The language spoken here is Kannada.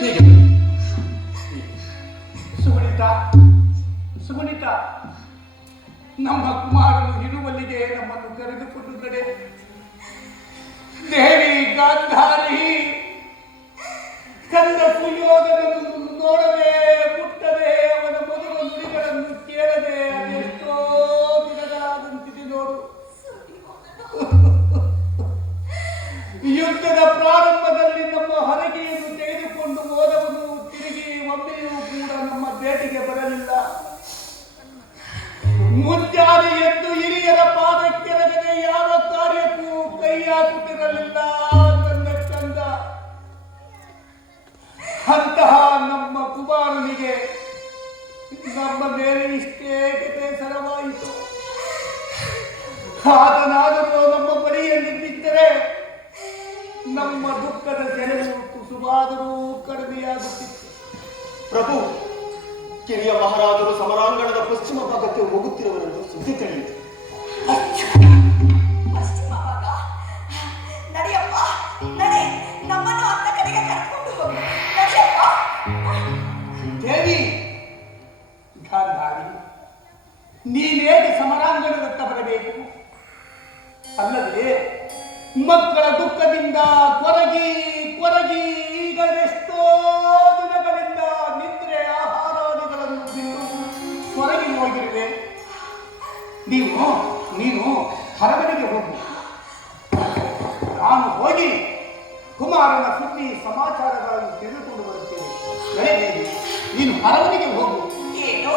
ಹೀಗೆ ಸುಗುಣಿತ ಸುಗುಣಿತ, ನಮ್ಮ ಕುಮಾರನು ಇರುವಲ್ಲಿಗೆ ನಮ್ಮನ್ನು ಕರೆದುಕೊಂಡು ಕಡೆ ದೇವಿ ಗಾಂಧಾರಿ ಕಂದ ಸುಯೋಧನನ್ನು ನೋಡದೆ ಮುಟ್ಟದೆ ಅವನ ಮೊದಲ ನುಡಿಗಳನ್ನು ಕೇಳದೆ ಅದೆಷ್ಟೋ ದಿನಗಳಾದಂತಿದೆ ನೋಡು. ಯುದ್ಧದ ಪ್ರಾರಂಭದಲ್ಲಿ ನಮ್ಮ ಹರಕೆಯನ್ನು ತೆಗೆದುಕೊಂಡು ಹೋದವನು ತಿರುಗಿ ಒಮ್ಮೆಯೂ ಕೂಡ ನಮ್ಮ ಭೇಟಿಗೆ ಬರಲಿಲ್ಲ. ಮುಂಜಾನೆ ಎದ್ದು ಹಿರಿಯರ ಪಾದಕ್ಕೆರಗದೆ ಯಾವ ಕಾರ್ಯಕ್ಕೂ ಕೈ ಹಾಕುತ್ತಿರಲಿಲ್ಲ ನನ್ನ ಕಂದ. ಅಂತಹ ನಮ್ಮ ಕುಮಾರನಿಗೆ ನಮ್ಮ ಮೇಲೆ ಇಷ್ಟೇ ಬೇಸರವಾಯಿತು. ಆತನಾದರೂ ನಮ್ಮ ಬಳಿಯಲ್ಲಿದ್ದರೆ ನಮ್ಮ ದುಃಖದ ಸೆಳೆವು ತುಸುವಾದರೂ ಕಡಿಮೆಯಾಗುತ್ತಿತ್ತು. ಪ್ರಭು, ಕಿರಿಯ ಮಹಾರಾಜರು ಸಮರಾಂಗಣದ ಪಶ್ಚಿಮ ಭಾಗಕ್ಕೆ ಹೋಗುತ್ತಿರುವರೆಂದು ಸುದ್ದಿ ತಿಳಿಯಿತು. ಪಶ್ಚಿಮ ಭಾಗ? ನಡೆಯಪ್ಪ, ನಡೆ, ನಮ್ಮನ್ನು ಅತ್ತ ಕಡೆಗೆ ಕರ್ಕೊಂಡು ಹೋಗು. ನಡೆಯಪ್ಪ. ದೇವಿ ಗಾಂಧಾರಿ, ನೀನೇಗೆ ಸಮರಾಂಗಣದತ್ತ ಬರಬೇಕು? ಅಲ್ಲದೆ ಮಕ್ಕಳ ದುಃಖದಿಂದ ಕೊರಗಿ ಕೊರಗಿ ಈಗ ಎಷ್ಟೋ ದಿನಗಳಿಂದ ನಿದ್ರೆ ಆಹಾರಾದಿಗಳನ್ನು ಬಿಟ್ಟು ಹೊರಗೆ ಹೋಗಿರುವೆ. ನೀನು ಅರಮನೆಗೆ ಹೋಗು. ನಾನು ಹೋಗಿ ಕುಮಾರನ ಸುದ್ದಿ ಸಮಾಚಾರಗಳನ್ನು ತಿಳಿದುಕೊಂಡು ಬರುತ್ತೇನೆ. ನೀನು ಅರಮನೆಗೆ ಹೋಗು. ಏನು